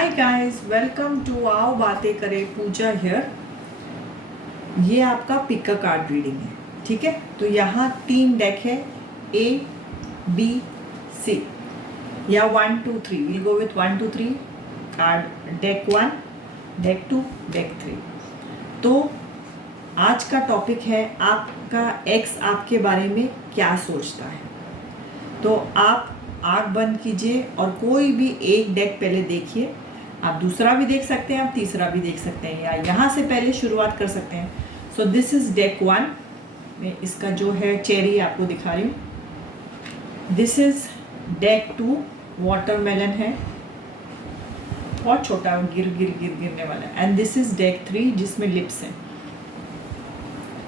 Hi guys, welcome to आओ बातें करें। पूजा हियर। ये आपका पिक का कार्ड रीडिंग है, ठीक है। तो यहाँ 3 डेक है, A, B, C या 1 2 3। Will go with 1 2 3 card. Deck 1, deck 2, deck 3। तो आज का टॉपिक है आपका एक्स आपके बारे में क्या सोचता है। तो आप आँख बंद कीजिए और कोई भी एक डेक पहले देखिए। आप दूसरा भी देख सकते हैं, आप तीसरा भी देख सकते हैं, या यहाँ से पहले शुरुआत कर सकते हैं। So this is deck 1। मैं इसका जो है चेरी आपको दिखा रही हूँ। दिस इज डेक 2, वाटरमेलन है, बहुत छोटा गिरने वाला। एंड दिस इज डेक 3 जिसमें लिप्स हैं,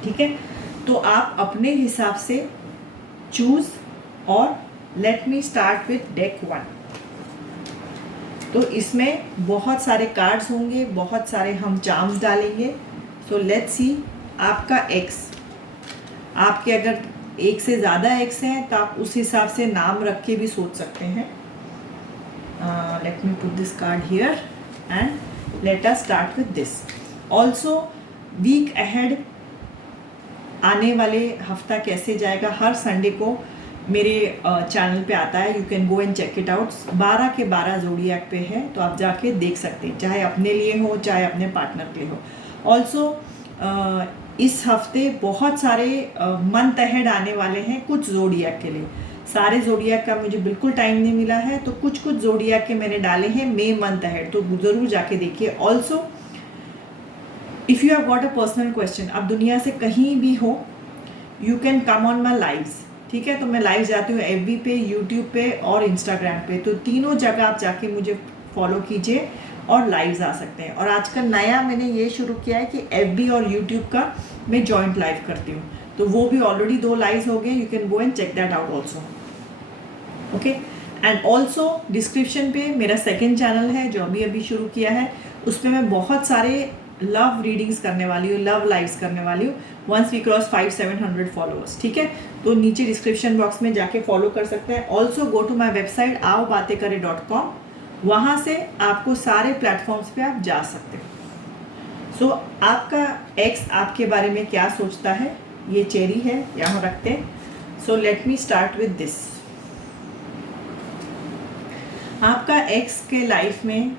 ठीक है। तो आप अपने हिसाब से चूज। और let me start with deck 1। तो इसमें बहुत सारे कार्ड्स होंगे, बहुत सारे हम चार्म्स डालेंगे। सो लेट्स सी आपका एक्स। आपके अगर एक से ज़्यादा एक्स हैं तो आप उस हिसाब से नाम रख के भी सोच सकते हैं। Let me put this card here and let us start with this. Also week ahead, आने वाले हफ्ता कैसे जाएगा, हर संडे को मेरे चैनल पे आता है। You can go and check it out. 12 के 12 जोडियाक पे है, तो आप जाके देख सकते हैं, चाहे अपने लिए हो चाहे अपने पार्टनर के लिए हो। ऑल्सो इस हफ्ते बहुत सारे मंथ अहेड आने वाले हैं कुछ जोडियाक के लिए। सारे जोडियाक का मुझे बिल्कुल टाइम नहीं मिला है, तो कुछ जोडियाक के मैंने डाले हैं मे मंथ अहेड, तो ज़रूर जाके देखिए। Also if you have got a personal question, आप दुनिया से कहीं भी हो, you can come on my lives, ठीक है। तो मैं लाइव जाती हूँ FB पे, यूट्यूब पे और इंस्टाग्राम पे। तो तीनों जगह आप जाके मुझे फॉलो कीजिए और लाइव्स आ सकते हैं। और आजकल नया मैंने ये शुरू किया है कि FB और यूट्यूब का मैं जॉइंट लाइव करती हूँ, तो वो भी ऑलरेडी 2 लाइव्स हो गए। You can go and check that out also, okay. And also description पे मेरा सेकेंड चैनल है जो अभी शुरू किया है। उस पर मैं बहुत सारे लव रीडिंग्स करने वाली हूँ, लव लाइव्स करने वाली हूँ वंस वी क्रॉस 500-700 फॉलोअर्स, ठीक है। तो नीचे डिस्क्रिप्शन बॉक्स में जाके फॉलो कर सकते हैं। Also go to my website aobatenkare.com। वहाँ से आपको सारे प्लेटफॉर्म्स पे आप जा सकते हैं। सो आपका एक्स आपके बारे में क्या सोचता है, ये चेरी है, यहाँ रखते हैं। So let me start with this. आपका एक्स के लाइफ में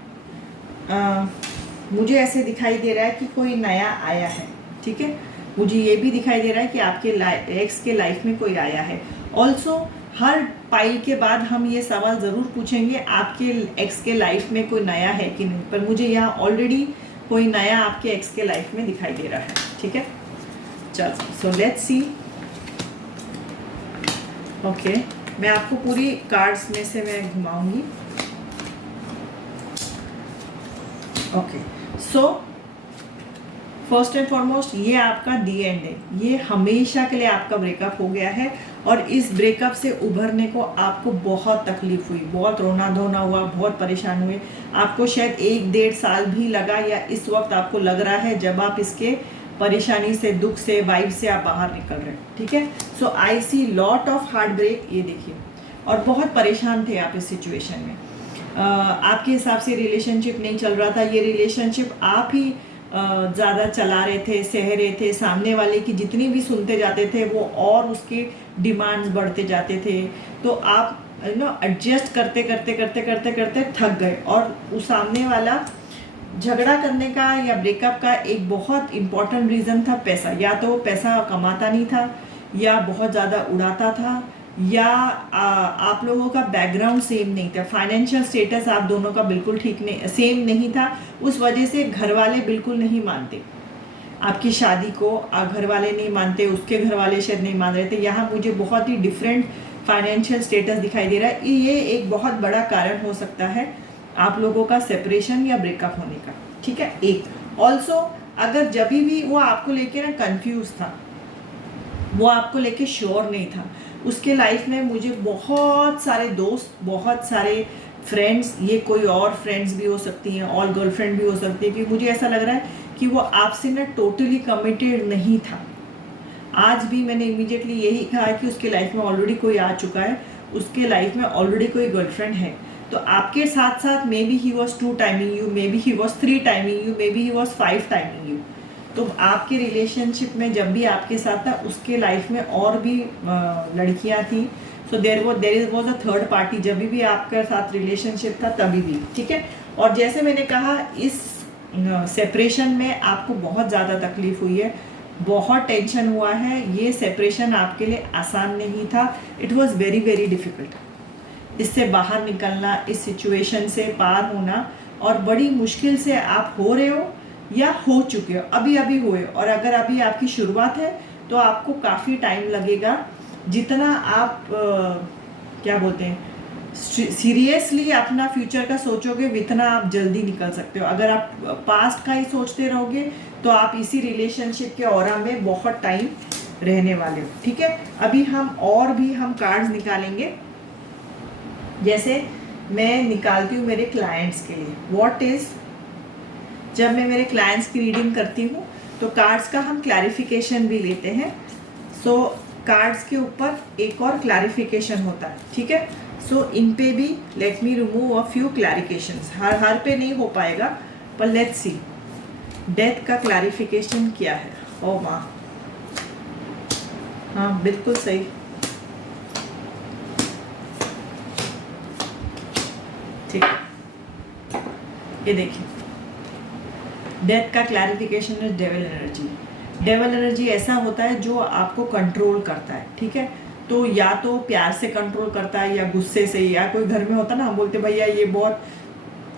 मुझे ऐसे दिखाई दे रहा है कि कोई नया आया है, ठीक है। मुझे ये भी दिखाई दे रहा है कि आपके एक्स के लाइफ में कोई आया है। ऑल्सो हर पाइल के बाद हम ये सवाल ज़रूर पूछेंगे, आपके एक्स के लाइफ में कोई नया है कि नहीं। पर मुझे यहाँ ऑलरेडी कोई नया आपके एक्स के लाइफ में दिखाई दे रहा है, ठीक है। चलो, सो लेट्स सी। ओके, मैं आपको पूरी कार्ड्स में से मैं घुमाऊंगी। Okay, so first and foremost ये आपका दी एंड है। ये हमेशा के लिए आपका ब्रेकअप हो गया है और इस ब्रेकअप से उभरने को आपको बहुत तकलीफ हुई, बहुत रोना धोना हुआ, बहुत परेशान हुए। आपको शायद 1-1.5 साल भी लगा, या इस वक्त आपको लग रहा है जब आप इसके परेशानी से, दुख से, वाइब से आप बाहर निकल रहे हैं, ठीक है। So I see lot of heart break, ये देखिए। और बहुत परेशान थे आप इस सिचुएशन में। आपके हिसाब से रिलेशनशिप नहीं चल रहा था। ये रिलेशनशिप आप ही ज़्यादा चला रहे थे, सह रहे थे। सामने वाले की जितनी भी सुनते जाते थे वो और उसके डिमांड्स बढ़ते जाते थे। तो आप एडजस्ट करते करते थक गए। और उस सामने वाला झगड़ा करने का या ब्रेकअप का एक बहुत इम्पॉर्टेंट रीज़न था पैसा। या तो वो पैसा कमाता नहीं था, या बहुत ज़्यादा उड़ाता था, या आप लोगों का बैकग्राउंड सेम नहीं था। फाइनेंशियल स्टेटस आप दोनों का बिल्कुल ठीक नहीं, सेम नहीं था। उस वजह से घर वाले बिल्कुल नहीं मानते आपकी शादी को। घर वाले नहीं मानते, उसके घर वाले शायद नहीं मान रहे थे। यहाँ मुझे बहुत ही डिफरेंट फाइनेंशियल स्टेटस दिखाई दे रहा है। ये एक बहुत बड़ा कारण हो सकता है आप लोगों का सेपरेशन या ब्रेकअप होने का, ठीक है। एक ऑल्सो अगर जब भी वो आपको लेके ना कंफ्यूज था, वो आपको लेके श्योर नहीं था, उसके लाइफ में मुझे बहुत सारे दोस्त, बहुत सारे फ्रेंड्स, ये कोई और फ्रेंड्स भी हो सकती हैं, और गर्लफ्रेंड भी हो सकती है, कि मुझे ऐसा लग रहा है कि वो आपसे ना टोटली कमिटेड नहीं था। आज भी मैंने इमीडिएटली यही कहा कि उसके लाइफ में ऑलरेडी कोई आ चुका है, उसके लाइफ में ऑलरेडी कोई गर्लफ्रेंड है। तो आपके साथ साथ may be he was 2 timing you, may be he was 3 timing you, may be he was 5 timing you. तो आपके रिलेशनशिप में जब भी आपके साथ था, उसके लाइफ में और भी लड़कियां थी। So there was a third party जब भी आपके साथ रिलेशनशिप था तभी भी, ठीक है। और जैसे मैंने कहा, इस सेपरेशन में आपको बहुत ज़्यादा तकलीफ हुई है, बहुत टेंशन हुआ है। ये सेपरेशन आपके लिए आसान नहीं था। It was very very difficult. इससे बाहर निकलना, इस सिचुएशन से पार होना, और बड़ी मुश्किल से आप हो रहे हो या हो चुके हो, अभी अभी हुए, और अगर अभी आपकी शुरुआत है तो आपको काफ़ी टाइम लगेगा। जितना आप क्या बोलते हैं, सीरियसली अपना फ्यूचर का सोचोगे, उतना आप जल्दी निकल सकते हो। अगर आप पास्ट का ही सोचते रहोगे तो आप इसी रिलेशनशिप के ऑरा में बहुत टाइम रहने वाले हो, ठीक है। अभी हम कार्ड्स निकालेंगे। जैसे मैं निकालती हूँ मेरे क्लाइंट्स के लिए, व्हाट इज, जब मैं मेरे क्लाइंट्स की रीडिंग करती हूँ तो कार्ड्स का हम क्लैरिफिकेशन भी लेते हैं। सो कार्ड्स के ऊपर एक और क्लैरिफिकेशन होता है, ठीक है। सो इन पे भी let me remove a few clarifications. हर पे नहीं हो पाएगा, पर लेट्स सी डेथ का क्लैरिफिकेशन क्या है। ओ माँ, हाँ बिल्कुल सही, ठीक है। ये देखिए, डेथ का clarification is devil energy. Devil energy ऐसा होता है जो आपको कंट्रोल करता है, ठीक है। तो या तो प्यार से कंट्रोल करता है या गुस्से से, या कोई घर में होता ना, हम बोलते भैया ये बहुत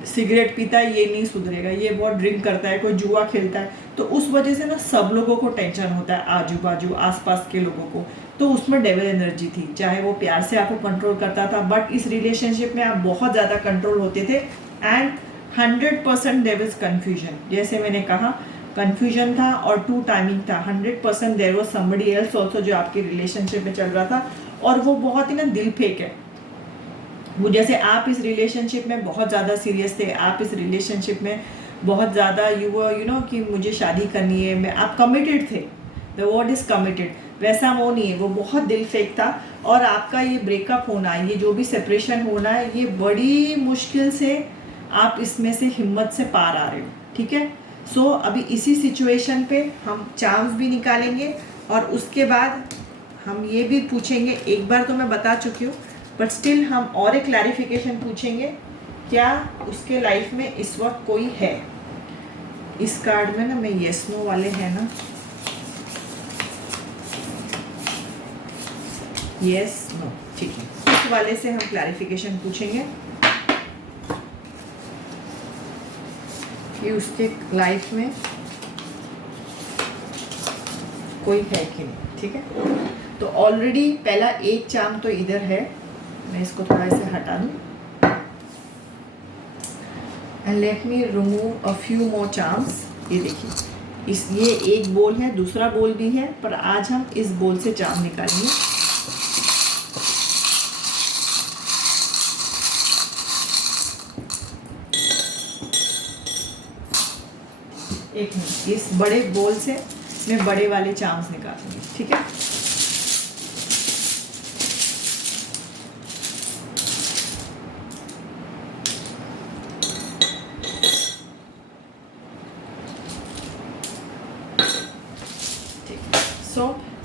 सिगरेट पीता है, ये नहीं सुधरेगा, ये बहुत ड्रिंक करता है, कोई जुआ खेलता है, तो उस वजह से ना सब लोगों को टेंशन होता है, आजू बाजू आसपास के लोगों को। तो उसमें डेविल एनर्जी थी, चाहे वो प्यार से आपको कंट्रोल करता था, बट इस रिलेशनशिप में आप बहुत ज़्यादा कंट्रोल होते थे। And 100% there was confusion. जैसे मैंने कहा, कन्फ्यूजन था और 2 टाइमिंग था। 100% there was somebody else also जो आपके रिलेशनशिप में चल रहा था, और वो बहुत ही ना दिल फेक है। वो जैसे आप इस रिलेशनशिप में बहुत ज़्यादा सीरियस थे, आप इस रिलेशनशिप में बहुत ज़्यादा यू नो कि मुझे शादी करनी है, मैं आप कमिटेड थे, द वर्ड इज़ कमिटेड। वैसा वो नहीं है, वो बहुत दिल फेक था। और आपका ये ब्रेकअप होना, ये जो भी सेपरेशन होना है, ये बड़ी मुश्किल से आप इसमें से हिम्मत से पार आ रहे हो, ठीक है। सो अभी इसी सिचुएशन पे हम चार्म्स भी निकालेंगे, और उसके बाद हम ये भी पूछेंगे। एक बार तो मैं बता चुकी हूँ, बट स्टिल हम और एक क्लैरिफिकेशन पूछेंगे, क्या उसके लाइफ में इस वक्त कोई है। इस कार्ड में ना मैं येस नो वाले हैं ना, येस नो, ठीक है। इस वाले से हम क्लैरिफिकेशन पूछेंगे कि उसके लाइफ में कोई है कि नहीं, ठीक है। तो ऑलरेडी पहला एक चार्म तो इधर है, मैं इसको थोड़ा से हटा दूं, and let me remove a few more charms. ये देखिए, ये एक बोल है, दूसरा बोल भी है, पर आज हम इस बोल से चार्म निकालेंगे। एक मिनट, इस बड़े बोल से मैं बड़े वाले चार्म्स निकालूंगी, ठीक है।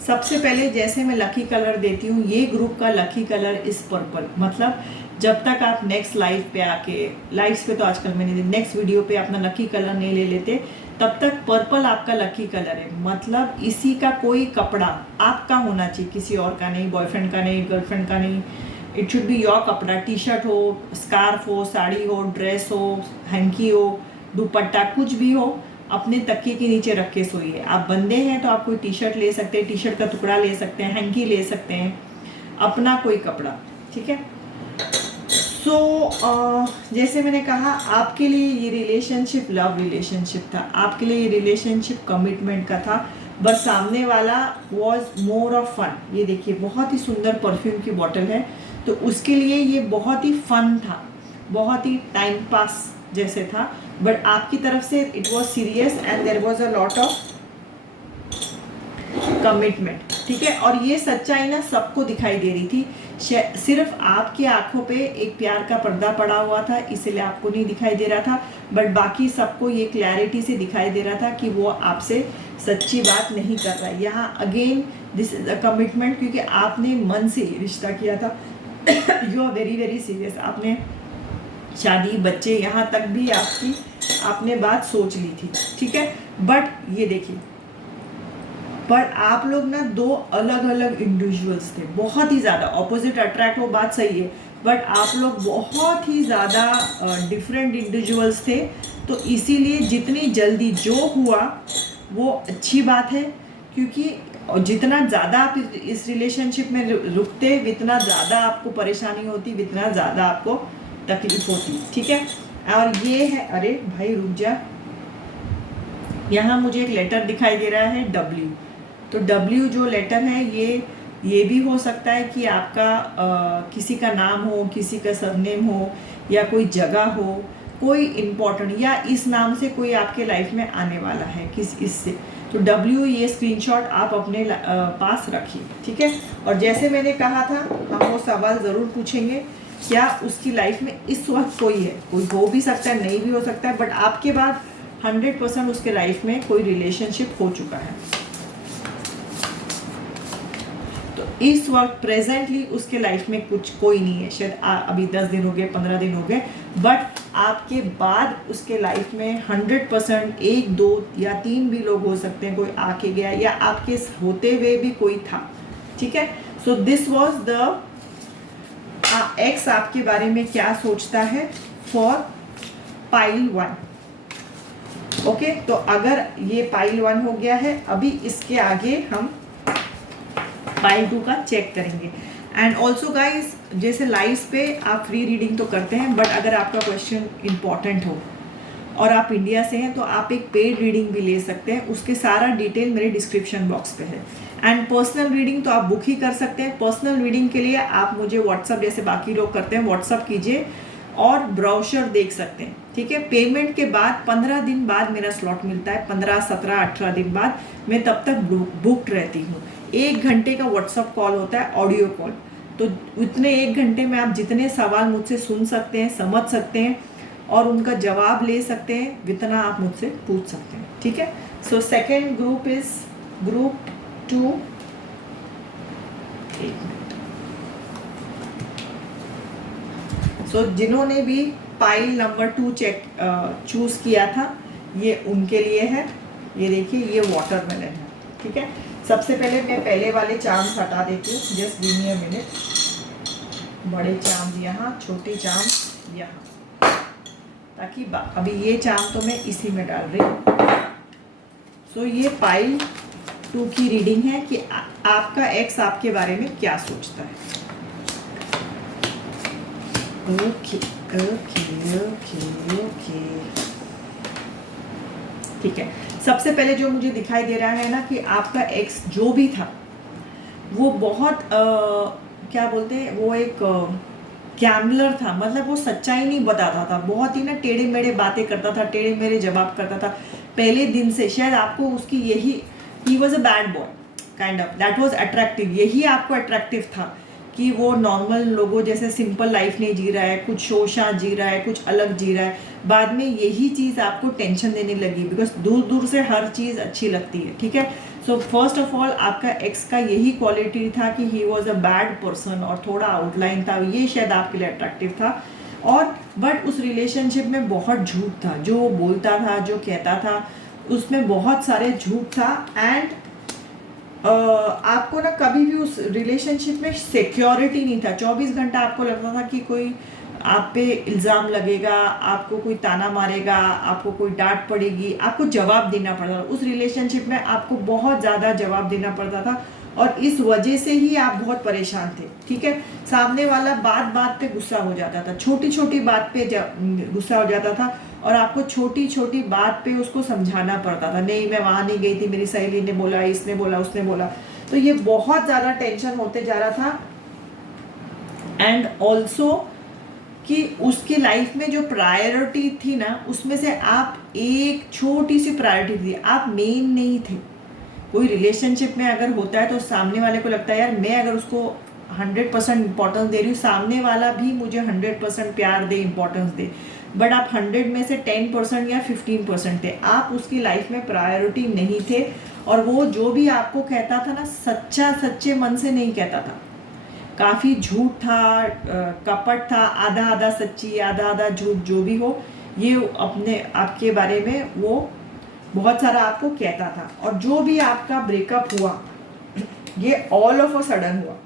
सबसे पहले जैसे मैं लकी कलर देती हूँ, ये ग्रुप का लकी कलर इस पर्पल। मतलब जब तक आप नेक्स्ट लाइफ पे आके, लाइफ्स पे तो आजकल मैंने नेक्स्ट वीडियो पे अपना लकी कलर नहीं ले लेते, तब तक पर्पल आपका लकी कलर है। मतलब इसी का कोई कपड़ा आपका होना चाहिए, किसी और का नहीं, बॉयफ्रेंड का नहीं, गर्लफ्रेंड का नहीं। इट शुड बी योर कपड़ा। टी शर्ट हो, स्कार्फ हो, साड़ी हो, ड्रेस हो, हैंकी हो, दुपट्टा, कुछ भी हो, अपने तकिए के नीचे रख के सोइए। आप बंदे हैं तो आप कोई टी शर्ट ले सकते हैं, टी शर्ट का टुकड़ा ले सकते हैं, हैंकी ले सकते हैं, अपना कोई कपड़ा, ठीक है। सो जैसे मैंने कहा, आपके लिए ये रिलेशनशिप लव रिलेशनशिप था, आपके लिए ये रिलेशनशिप कमिटमेंट का था, बस सामने वाला वॉज मोर ऑफ फन। ये देखिए, बहुत ही सुंदर परफ्यूम की बॉटल है, तो उसके लिए ये बहुत ही फन था, बहुत ही टाइम पास जैसे था। बट आपकी तरफ से it was serious and there was a lot of commitment. ठीक है। और ये सच्चाई ना सबको दिखाई दे रही थी, सिर्फ आपकी आंखों पे एक प्यार का पर्दा पड़ा हुआ था, इसलिए आपको नहीं दिखाई दे रहा था, बट बाकी सबको ये क्लैरिटी से दिखाई दे रहा था कि वो आपसे सच्ची बात नहीं कर रहा है। यहाँ again this is a commitment, क्योंकि आपने मन से रिश्ता किया था। You are very very serious. आपने शादी, बच्चे, यहाँ तक भी आपने बात सोच ली थी, ठीक है। बट ये देखिए, पर आप लोग ना दो अलग अलग इंडिविजुअल्स थे, बहुत ही ज़्यादा ऑपोजिट अट्रैक्ट, वो बात सही है, बट आप लोग बहुत ही ज़्यादा डिफरेंट इंडिविजुअल्स थे। तो इसीलिए जितनी जल्दी जो हुआ वो अच्छी बात है, क्योंकि जितना ज़्यादा आप इस रिलेशनशिप में रुकते, जितना ज़्यादा आपको परेशानी होती, जितना ज़्यादा आपको तकलीफ होती, ठीक है। और ये है, अरे भाई रुक जा, यहाँ मुझे एक लेटर दिखाई दे रहा है W। तो W जो लेटर है, ये भी हो सकता है कि आपका किसी का नाम हो, किसी का सरनेम हो, या कोई जगह हो, कोई इम्पोर्टेंट, या इस नाम से कोई आपके लाइफ में आने वाला है इससे। तो W, ये स्क्रीनशॉट आप अपने पास रखिए, ठीक है। और जैसे मैंने कहा था, हम वो सवाल ज़रूर पूछेंगे, क्या उसकी लाइफ में इस वक्त कोई है, कोई हो भी सकता है, नहीं भी हो सकता है, बट आपके बाद 100% उसके लाइफ में कोई रिलेशनशिप हो चुका है। तो इस वक्त प्रेजेंटली उसके लाइफ में कोई नहीं है, शायद अभी 10 दिन हो गए, 15 दिन हो गए, बट आपके बाद उसके लाइफ में 100% 1, 2 या 3 भी लोग हो सकते हैं, कोई आके गया या आपके होते हुए भी कोई था, ठीक है। So this was the x आपके बारे में क्या सोचता है फॉर पाइल 1। ओके, तो अगर ये पाइल 1 हो गया है, अभी इसके आगे हम पाइल 2 का चेक करेंगे। एंड ऑल्सो गाइज, जैसे लाइव्स पे आप फ्री रीडिंग तो करते हैं, बट अगर आपका क्वेश्चन इंपॉर्टेंट हो और आप इंडिया से हैं तो आप एक पेड रीडिंग भी ले सकते हैं, उसके सारा डिटेल मेरे डिस्क्रिप्शन बॉक्स पे है। एंड पर्सनल रीडिंग तो आप बुक ही कर सकते हैं। पर्सनल रीडिंग के लिए आप मुझे व्हाट्सअप, जैसे बाकी लोग करते हैं, व्हाट्सअप कीजिए और ब्राउशर देख सकते हैं, ठीक है। पेमेंट के बाद 15 दिन बाद मेरा स्लॉट मिलता है, 15, 17, 18 दिन बाद मैं तब तक बुकड रहती हूँ। 1 घंटे का व्हाट्सअप कॉल होता है, ऑडियो कॉल। तो उतने 1 घंटे में आप जितने सवाल मुझसे सुन सकते हैं, समझ सकते हैं और उनका जवाब ले सकते हैं, जितना आप मुझसे पूछ सकते हैं, ठीक है। So second group is group 2। सो जिन्होंने भी पाइल नंबर 2 चूज किया था, ये उनके लिए है। ये देखिए, ये वाटरमेलन है, ठीक है। सबसे पहले मैं पहले वाले चार्म्स हटा देती हूँ, just give me a minute. बड़े चार्म्स यहाँ, छोटे चार्म्स यहाँ, ताकि अभी ये चार्म तो मैं इसी में डाल रही हूँ। सो ये पाइल 2 की रीडिंग है कि आपका एक्स आपके बारे में क्या सोचता है। ओके ओके ओके ओके, ठीक है। सबसे पहले जो मुझे दिखाई दे रहा है ना, कि आपका एक्स जो भी था वो बहुत क्या बोलते हैं, वो एक गैम्बलर था। मतलब वो सच्चाई नहीं बताता था, बहुत ही ना टेढ़े मेढ़े बातें करता था, टेढ़े मेढ़े जवाब करता था पहले दिन से। शायद आपको उसकी यही, he was a bad boy kind of, that was attractive. यही आपको अट्रैक्टिव था कि वो नॉर्मल लोगों जैसे सिंपल लाइफ नहीं जी रहा है, कुछ शोशा जी रहा है, कुछ अलग जी रहा है। बाद में यही चीज़ आपको टेंशन देने लगी, बिकॉज दूर दूर से हर चीज़ अच्छी लगती है, ठीक है। सो फर्स्ट ऑफ ऑल आपका एक्स का यही क्वालिटी था कि he was a bad person, और थोड़ा आउटलाइन था, ये शायद आपके लिए अट्रैक्टिव था। और बट उस रिलेशनशिप में बहुत झूठ था, जो वो बोलता था, जो कहता था, उसमें बहुत सारे झूठ था। एंड आपको ना कभी भी उस रिलेशनशिप में सिक्योरिटी नहीं था। 24 घंटा आपको लगता था कि कोई आप पे इल्ज़ाम लगेगा, आपको कोई ताना मारेगा, आपको कोई डांट पड़ेगी, आपको जवाब देना पड़ता था। उस रिलेशनशिप में आपको बहुत ज़्यादा जवाब देना पड़ता था, और इस वजह से ही आप बहुत परेशान थे, ठीक है। सामने वाला बात बात पे गुस्सा हो जाता था, छोटी छोटी बात पे गुस्सा हो जाता था, और आपको छोटी छोटी बात पे उसको समझाना पड़ता था। नहीं, मैं वहाँ नहीं गई थी, मेरी सहेली ने बोला, इसने बोला, उसने बोला। तो ये बहुत ज़्यादा टेंशन होते जा रहा था। एंड ऑल्सो कि उसकी लाइफ में जो प्रायोरिटी थी ना, उसमें से आप एक छोटी सी प्रायोरिटी थी, आप मेन नहीं थे, कोई रिलेशनशिप में अगर होता है तो सामने वाले को लगता है यार मैं अगर उसको 100% इम्पोर्टेंस दे रही हूँ, सामने वाला भी मुझे 100% प्यार दे, इम्पोर्टेंस दे, बट आप 100 में से 10% या 15% थे, आप उसकी लाइफ में प्रायोरिटी नहीं थे, और वो जो भी आपको कहता था ना सच्चे मन से नहीं कहता था, काफ़ी झूठ था, कपट था, आधा आधा सच्ची आधा आधा झूठ, जो भी हो ये अपने आपके बारे में वो बहुत सारा आपको कहता था। और जो भी आपका ब्रेकअप हुआ ये ऑल ऑफ अ सडन हुआ,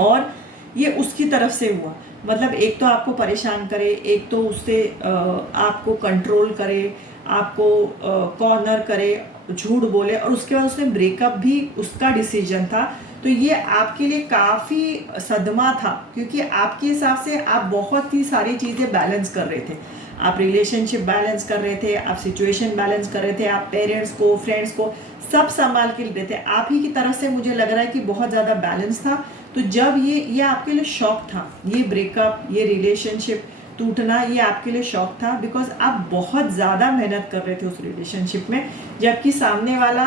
और ये उसकी तरफ से हुआ, मतलब एक तो आपको परेशान करे, एक तो उससे आपको कंट्रोल करे, आपको कॉर्नर करे, झूठ बोले, और उसके बाद उसने ब्रेकअप भी उसका डिसीजन था। तो ये आपके लिए काफ़ी सदमा था, क्योंकि आपके हिसाब से आप बहुत ही सारी चीज़ें बैलेंस कर रहे थे, आप रिलेशनशिप बैलेंस कर रहे थे, आप सिचुएशन बैलेंस कर रहे थे, आप पेरेंट्स को, फ्रेंड्स को सब संभाल के लिए थे, आप ही की तरफ से मुझे लग रहा है कि बहुत ज़्यादा बैलेंस था। तो जब ये आपके लिए शॉक था, ये ब्रेकअप, ये रिलेशनशिप टूटना, ये आपके लिए शॉक था, बिकॉज आप बहुत ज़्यादा मेहनत कर रहे थे उस रिलेशनशिप में, जबकि सामने वाला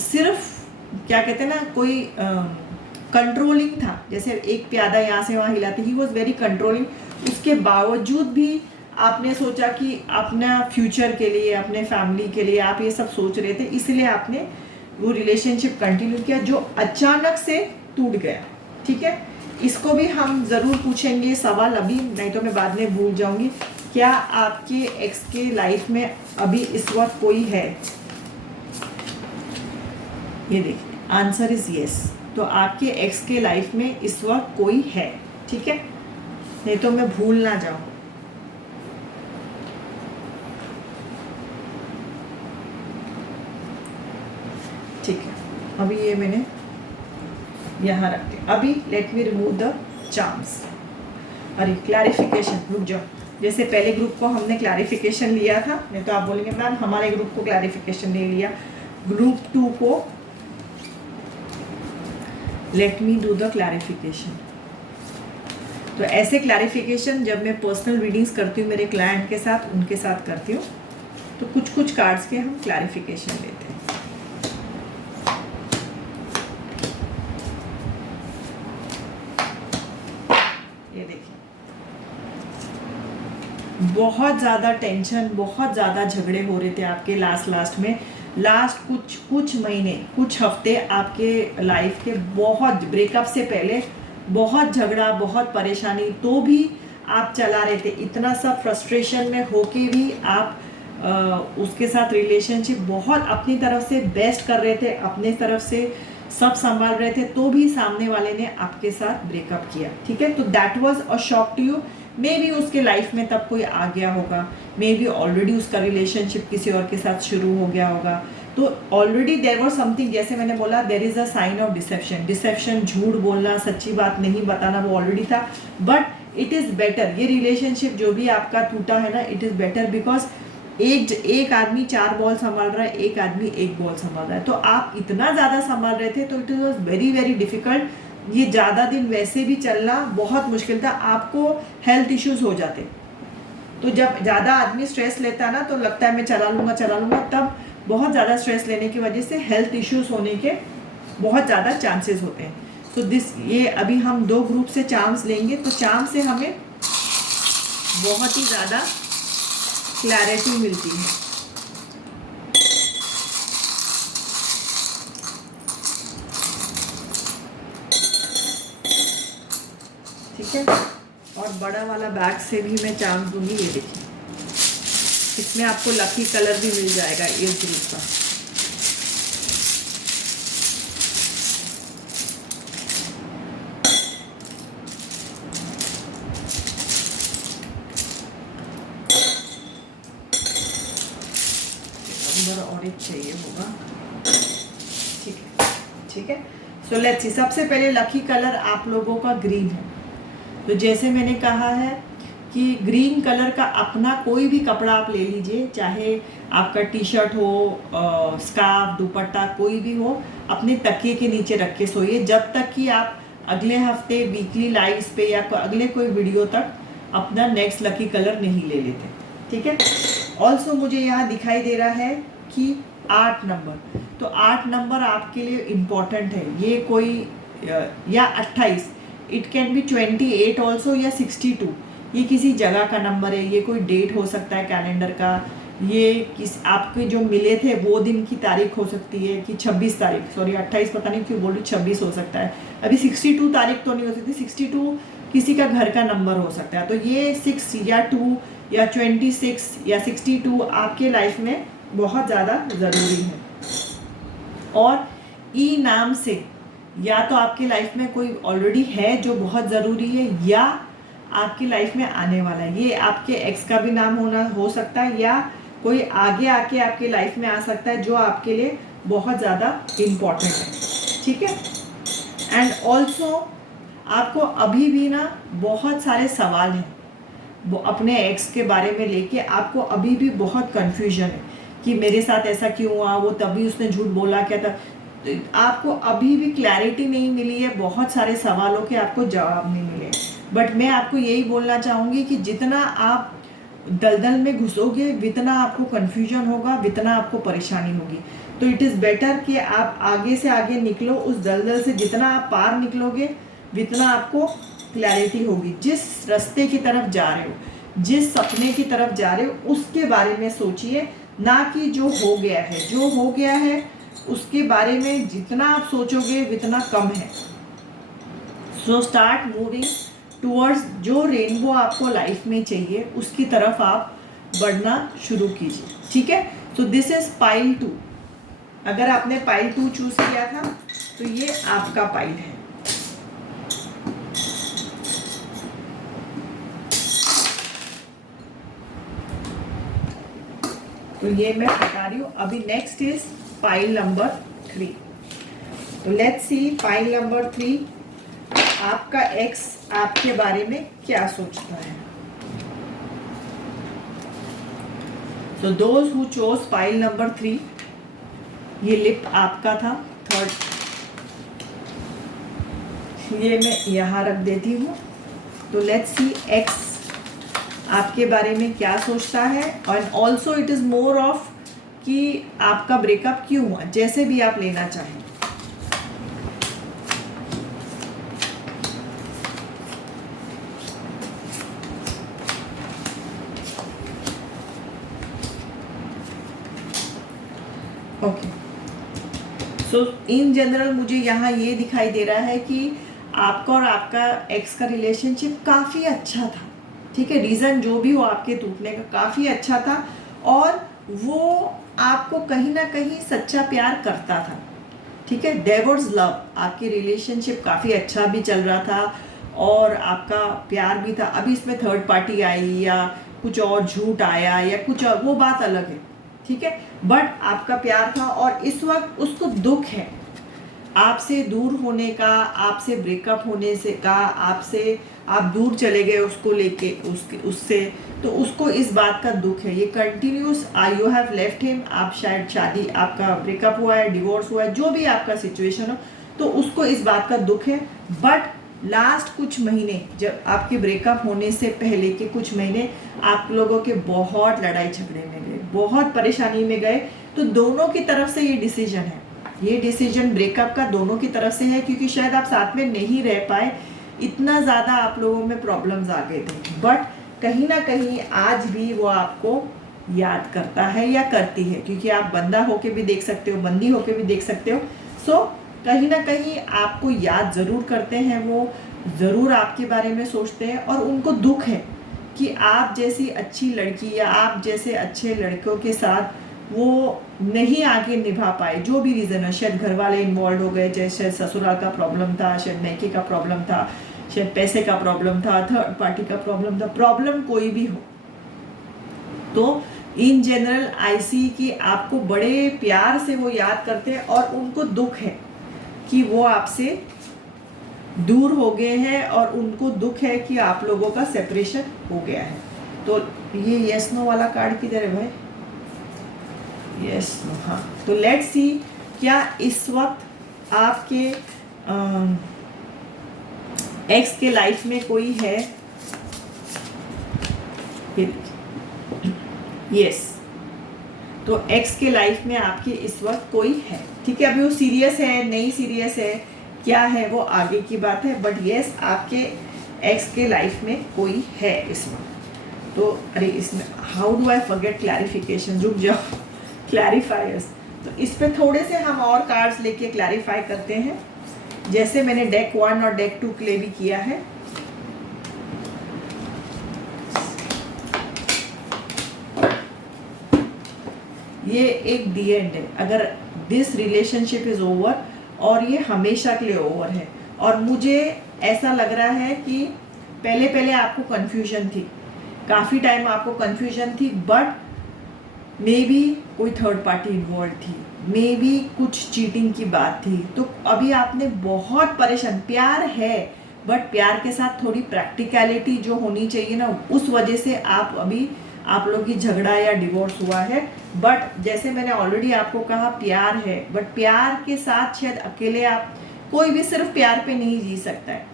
सिर्फ क्या कहते हैं ना, कोई कंट्रोलिंग था, जैसे एक प्यादा यहाँ से वहाँ हिलाते, ही वॉज वेरी कंट्रोलिंग। उसके बावजूद भी आपने सोचा कि अपना फ्यूचर के लिए, अपने फैमिली के लिए आप ये सब सोच रहे थे, इसलिए आपने वो रिलेशनशिप कंटिन्यू किया जो अचानक से टूट गया। ठीक है, इसको भी हम ज़रूर पूछेंगे सवाल अभी, नहीं तो मैं बाद में भूल जाऊंगी। क्या आपके एक्स के लाइफ में अभी इस वक्त कोई है? ये देखिए, आंसर इज यस। तो आपके एक्स के लाइफ में इस वक्त कोई है, ठीक है, नहीं तो मैं भूल ना जाऊं। ठीक है, अभी ये मैंने यहाँ रख दिया। अभी late me remove the charms. अरे क्लैरिफिकेशन, रुक जाओ, जैसे पहले ग्रुप को हमने क्लैरिफिकेशन लिया था, नहीं तो आप बोलेंगे मैम हमारे ग्रुप को क्लैरिफिकेशन नहीं लिया। ग्रुप 2 को let me do the clarification. तो ऐसे क्लैरिफिकेशन जब मैं पर्सनल रीडिंग्स करती हूँ मेरे क्लाइंट के साथ, उनके साथ करती हूँ, तो कुछ कुछ कार्ड्स के हम क्लैरिफिकेशन लेते हैं। ये देखिए, बहुत ज़्यादा टेंशन, बहुत ज़्यादा झगड़े हो रहे थे आपके लास्ट में, लास्ट कुछ महीने, कुछ हफ्ते आपके लाइफ के, बहुत ब्रेकअप से पहले बहुत झगड़ा, बहुत परेशानी, तो भी आप चला रहे थे। इतना सब फ्रस्ट्रेशन में होके भी आप उसके साथ रिलेशनशिप बहुत अपनी तरफ से बेस्ट कर रहे थे, अपने तरफ से सब संभाल रहे थे, तो भी सामने वाले ने आपके साथ ब्रेकअप किया। ठीक है, तो that was a shock to you. Maybe उसके लाइफ में तब कोई आ गया होगा, मे बी ऑलरेडी उसका रिलेशनशिप किसी और के साथ शुरू हो गया होगा, तो ऑलरेडी देयर वाज समथिंग, जैसे मैंने बोला there is a sign of deception, झूठ बोलना, सच्ची बात नहीं बताना, वो ऑलरेडी था। बट इट इज़ बेटर, ये रिलेशनशिप जो भी आपका टूटा है ना, इट इज़ बेटर, बिकॉज एक आदमी 4 बॉल संभाल रहा है, एक आदमी 1 बॉल संभाल रहा है, तो आप इतना ज़्यादा संभाल रहे थे, तो it was very very difficult. ये ज़्यादा दिन वैसे भी चलना बहुत मुश्किल था, आपको हेल्थ इश्यूज हो जाते। तो जब ज़्यादा आदमी स्ट्रेस लेता है ना, तो लगता है मैं चला लूँगा, तब बहुत ज़्यादा स्ट्रेस लेने की वजह से हेल्थ इश्यूज होने के बहुत ज़्यादा चांसेस होते हैं। तो ये अभी हम 2 ग्रुप से चार्म्स लेंगे, तो चार्म से हमें बहुत ही ज़्यादा क्लैरिटी मिलती है। ठीक है, और बड़ा वाला बैग से भी मैं चार्म दूंगी। ये देखिए, इसमें आपको लकी कलर भी मिल जाएगा इस ग्रुप का। और एक चाहिए होगा। ठीक है, सो लेट्स सी। सबसे पहले लकी कलर आप लोगों का ग्रीन है। तो जैसे मैंने कहा है कि ग्रीन कलर का अपना कोई भी कपड़ा आप ले लीजिए, चाहे आपका टी शर्ट हो, स्कार्फ, दुपट्टा, कोई भी हो, अपने तकिए के नीचे रख के सोइए, जब तक कि आप अगले हफ्ते वीकली लाइव्स पे या अगले कोई वीडियो तक अपना नेक्स्ट लकी कलर नहीं ले लेते। ठीक है, ऑल्सो मुझे यहाँ दिखाई दे रहा है कि 8 नंबर, तो 8 नंबर आपके लिए इम्पॉर्टेंट है। ये कोई या 28, इट कैन बी 28 ऑल्सो या 62, ये किसी जगह का नंबर है, ये कोई डेट हो सकता है कैलेंडर का, ये किस आपके जो मिले थे वो दिन की तारीख हो सकती है कि 26 तारीख, सॉरी 28 पता नहीं क्यों बोल रही, 26 हो सकता है। अभी 62 तारीख तो नहीं हो सकती, 62 किसी का घर का नंबर हो सकता है। तो ये 6 या 2 या 26 या 62 आपके लाइफ में बहुत ज़्यादा ज़रूरी है। और ई नाम से या तो आपकी लाइफ में कोई ऑलरेडी है जो बहुत ज़रूरी है, या आपकी लाइफ में आने वाला है। ये आपके एक्स का भी नाम हो सकता है, या कोई आगे आके आपकी लाइफ में आ सकता है जो आपके लिए बहुत ज़्यादा इम्पॉर्टेंट है, ठीक है। एंड ऑल्सो आपको अभी भी ना बहुत सारे सवाल हैं वो अपने एक्स के बारे में लेके, आपको अभी भी बहुत कन्फ्यूजन है कि मेरे साथ ऐसा क्यों हुआ, वो तभी उसने झूठ बोला क्या था। तो आपको अभी भी क्लैरिटी नहीं मिली है, बहुत सारे सवालों के आपको जवाब नहीं मिले। बट मैं आपको यही बोलना चाहूँगी कि जितना आप दलदल में घुसोगे, जितना आपको कन्फ्यूजन होगा, जितना आपको परेशानी होगी। तो इट इज़ बेटर कि आप आगे से आगे निकलो उस दलदल से, जितना आप पार निकलोगे जितना आपको क्लैरिटी होगी। जिस रास्ते की तरफ जा रहे हो, जिस सपने की तरफ जा रहे हो, उसके बारे में सोचिए, ना कि जो हो गया है। जो हो गया है उसके बारे में जितना आप सोचोगे उतना कम है। सो स्टार्ट मूविंग टूवर्ड्स जो रेनबो आपको लाइफ में चाहिए, उसकी तरफ आप बढ़ना शुरू कीजिए, ठीक है। So this is pile 2। अगर आपने पाइल 2 चूज किया था तो ये आपका पाइल है। तो ये मैं बता रही हूँ। अभी नेक्स्ट इज पाइल नंबर 3। तो लेट्स सी पाइल नंबर 3, आपका एक्स आपके बारे में क्या सोचता है। So those who chose pile number 3, ये लिप आपका था 3rd, ये मैं यहाँ रख देती हूँ। तो लेट्स सी एक्स आपके बारे में क्या सोचता है। और also it is more of कि आपका ब्रेकअप क्यों हुआ, जैसे भी आप लेना चाहें। ओके, सो इन जनरल मुझे यहाँ ये दिखाई दे रहा है कि आपका और आपका एक्स का रिलेशनशिप काफ़ी अच्छा था, ठीक है। रीज़न जो भी हो आपके टूटने का, काफ़ी अच्छा था, और वो आपको कहीं ना कहीं सच्चा प्यार करता था, ठीक है। देयर वाज लव, आपकी रिलेशनशिप काफ़ी अच्छा भी चल रहा था और आपका प्यार भी था। अभी इसमें थर्ड पार्टी आई या कुछ और झूठ आया या कुछ और, वो बात अलग है, ठीक है। बट आपका प्यार था और इस वक्त उसको दुख है आपसे दूर होने का, आपसे ब्रेकअप होने से का, आपसे आप दूर चले गए उसको लेके, उससे, तो उसको इस बात का दुख है। ये continuous, you have left him, आप शायद शादी, आपका ब्रेकअप हुआ है, डिवोर्स हुआ है, जो भी आपका सिचुएशन हो, तो उसको इस बात का दुख है। बट लास्ट कुछ महीने, जब आपके ब्रेकअप होने से पहले के कुछ महीने आप लोगों के बहुत लड़ाई झगड़े में गए, बहुत परेशानी में गए। तो दोनों की तरफ से ये डिसीजन है, ये डिसीजन ब्रेकअप का दोनों की तरफ से है, क्योंकि शायद आप साथ में नहीं रह पाए, इतना ज़्यादा आप लोगों में प्रॉब्लम्स आ गए थे। बट कहीं ना कहीं आज भी वो आपको याद करता है या करती है, क्योंकि आप बंदा होके भी देख सकते हो, बंदी होके भी देख सकते हो। सो कहीं ना कहीं आपको याद ज़रूर करते हैं, वो ज़रूर आपके बारे में सोचते हैं, और उनको दुख है कि आप जैसी अच्छी लड़की या आप जैसे अच्छे लड़कों के साथ वो नहीं आगे निभा पाए, जो भी रीज़न है। शायद घर वाले इन्वॉल्व हो गए, जैसे ससुराल का प्रॉब्लम था, शायद मैके का प्रॉब्लम था, शायद पैसे का प्रॉब्लम था, थर्ड पार्टी का प्रॉब्लम था, प्रॉब्लम कोई भी हो। तो इन जनरल आई सी कि आपको बड़े प्यार से वो याद करते हैं और उनको दुख है कि वो आपसे दूर हो गए हैं, और उनको दुख है कि आप लोगों का सेपरेशन हो गया है। तो ये यस नो वाला कार्ड किधर है भाई? यस नो, हाँ। तो लेट्स सी क्या इस वक्त आपके एक्स के लाइफ में कोई है। यस, तो एक्स के लाइफ में आपके इस वक्त कोई है, ठीक है। अभी वो सीरियस है नहीं सीरियस है क्या है वो आगे की बात है, बट येस आपके एक्स के लाइफ में कोई है इस वक्त। तो अरे इसमें how do I forget clarification, रुक जाओ, क्लैरिफायर्स। तो इस पे थोड़े से हम और कार्ड्स लेके क्लैरिफाई करते हैं, जैसे मैंने डेक 1 और डेक 2 के लिए भी किया है। ये एक दी एंड है, अगर दिस रिलेशनशिप इज ओवर, और ये हमेशा के लिए ओवर है। और मुझे ऐसा लग रहा है कि पहले पहले आपको कंफ्यूजन थी, काफ़ी टाइम आपको कंफ्यूजन थी, बट मे बी कोई थर्ड पार्टी इन्वॉल्व थी, मे बी कुछ चीटिंग की बात थी। तो अभी आपने बहुत परेशान, प्यार है बट प्यार के साथ थोड़ी प्रैक्टिकलिटी जो होनी चाहिए ना, उस वजह से आप लोग की झगड़ा या डिवोर्स हुआ है। बट जैसे मैंने ऑलरेडी आपको कहा, प्यार है, बट प्यार के साथ शायद अकेले आप, कोई भी सिर्फ प्यार पे नहीं जी सकता है।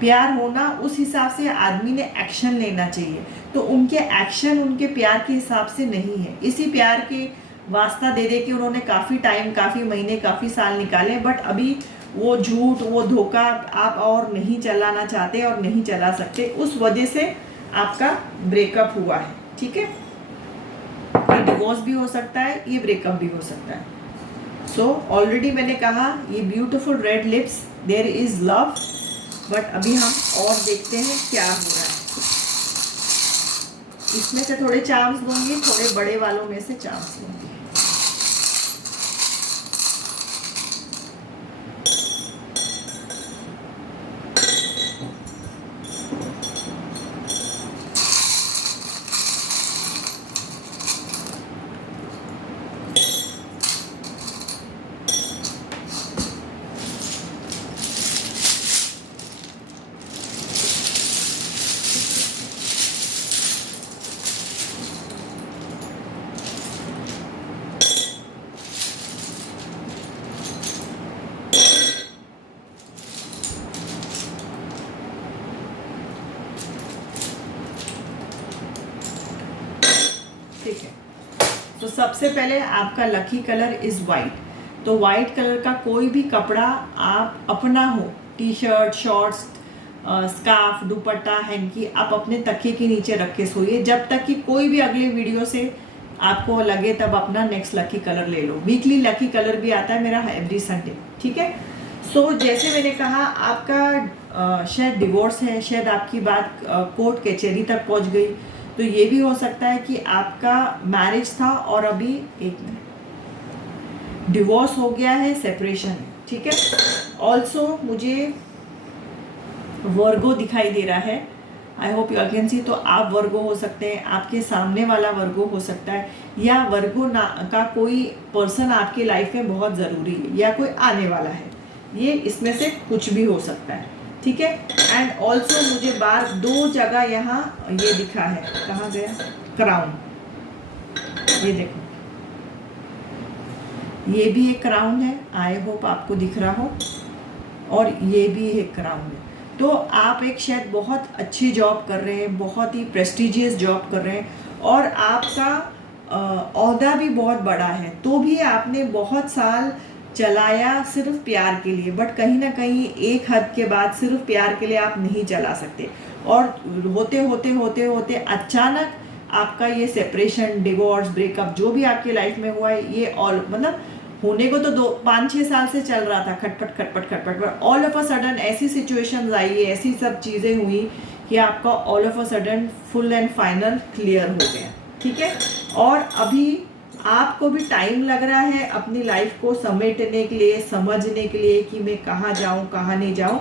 प्यार होना उस हिसाब से आदमी ने एक्शन लेना चाहिए, तो उनके एक्शन उनके प्यार के हिसाब से नहीं है। इसी प्यार के वास्ता दे दे के उन्होंने काफ़ी टाइम, काफ़ी महीने, काफ़ी साल निकाले, बट अभी वो झूठ, वो धोखा आप और नहीं चलाना चाहते और नहीं चला सकते, उस वजह से आपका ब्रेकअप हुआ है, ठीक है। ये डिवोर्स भी हो सकता है, ये ब्रेकअप भी हो सकता है। सो ऑलरेडी मैंने कहा, ये beautiful red lips, there is love, but अभी हम और देखते हैं क्या हो रहा है। इसमें से थोड़े चार्म्स लूंगी, थोड़े बड़े वालों में से चार्म्स लूंगी। ठीक है, तो सबसे पहले आपका लकी कलर इज वाइट। तो वाइट कलर का कोई भी कपड़ा आप अपना हो, टी शर्ट, शॉर्ट्स, स्कार्फ, दुपट्टा, हैंकी, आप अपने तकिए के नीचे रख के सोइए, जब तक कि कोई भी अगले वीडियो से आपको लगे तब अपना नेक्स्ट लकी कलर ले लो। वीकली लकी कलर भी आता है मेरा एवरी संडे, ठीक है। सो जैसे मैंने कहा, आपका शायद डिवोर्स है, शायद आपकी बात कोर्ट कचहरी तक पहुंच गई, तो ये भी हो सकता है कि आपका मैरिज था और अभी एक मिनट डिवोर्स हो गया है, सेपरेशन है, ठीक है। ऑल्सो मुझे वर्गो दिखाई दे रहा है, I hope you can see. तो आप वर्गो हो सकते हैं, आपके सामने वाला वर्गो हो सकता है, या वर्गो का कोई पर्सन आपके लाइफ में बहुत ज़रूरी है, या कोई आने वाला है, ये इसमें से कुछ भी हो सकता है, ठीक है। एंड ऑल्सो मुझे बार दो जगह यहाँ ये दिखा है, कहाँ गया क्राउन, ये देखो, ये भी एक क्राउन है, आई होप आपको दिख रहा हो, और ये भी एक क्राउन है। तो आप एक शायद बहुत अच्छी जॉब कर रहे हैं, बहुत ही प्रेस्टिजियस जॉब कर रहे हैं, और आपका ओहदा भी बहुत बड़ा है, तो भी आपने बहुत साल चलाया सिर्फ प्यार के लिए, बट कहीं ना कहीं एक हद के बाद सिर्फ प्यार के लिए आप नहीं चला सकते, और होते होते होते होते अचानक आपका ये सेपरेशन, डिवोर्स, ब्रेकअप जो भी आपकी लाइफ में हुआ है, ये ऑल मतलब होने को तो 5-6 साल से चल रहा था, खटपट खटपट खटपट, पर ऑल ऑफ अ सडन ऐसी सिचुएशंस आई, ऐसी सब चीज़ें हुई कि आपका all of a sudden full and final clear हो गया, ठीक है। और अभी आपको भी टाइम लग रहा है अपनी लाइफ को समेटने के लिए, समझने के लिए कि मैं कहाँ जाऊँ, कहाँ नहीं जाऊँ,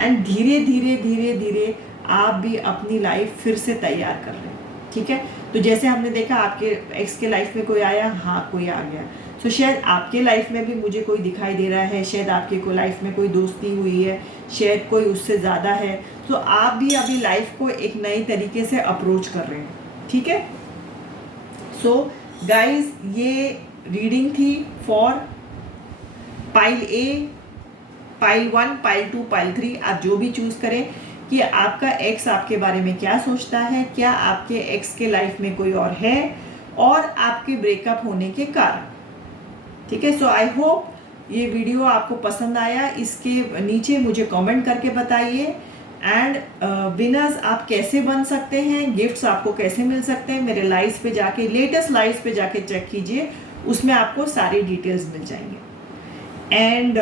एंड धीरे धीरे धीरे धीरे आप भी अपनी लाइफ फिर से तैयार कर रहे हैं, ठीक है। तो जैसे हमने देखा, आपके एक्स के लाइफ में कोई आया, हाँ कोई आ गया, तो शायद आपके लाइफ में भी मुझे कोई दिखाई दे रहा है, शायद आपके को लाइफ में कोई दोस्ती हुई है, शायद कोई उससे ज़्यादा है, तो आप भी अभी लाइफ को एक नई तरीके से अप्रोच कर रहे हैं, ठीक है। सो गाइज, ये रीडिंग थी for pile A, pile 1, pile 2, pile 3, आप जो भी चूज़ करें, कि आपका एक्स आपके बारे में क्या सोचता है, क्या आपके एक्स के लाइफ में कोई और है, और आपके ब्रेकअप होने के कारण। ठीक है, सो आई होप ये वीडियो आपको पसंद आया। इसके नीचे मुझे कमेंट करके बताइए। एंड विनर्स आप कैसे बन सकते हैं, गिफ्ट्स आपको कैसे मिल सकते हैं, मेरे लाइव्स पे जाके, लेटेस्ट लाइव्स पे जाके चेक कीजिए, उसमें आपको सारी डिटेल्स मिल जाएंगे। And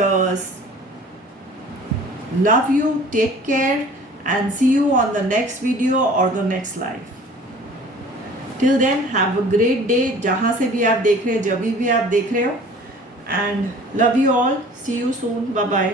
love you, take care and see you on the next video और the next live. Till then have a great day, जहाँ से भी आप देख रहे हैं, जब भी आप देख रहे हो, and love you all. See you soon. Bye bye.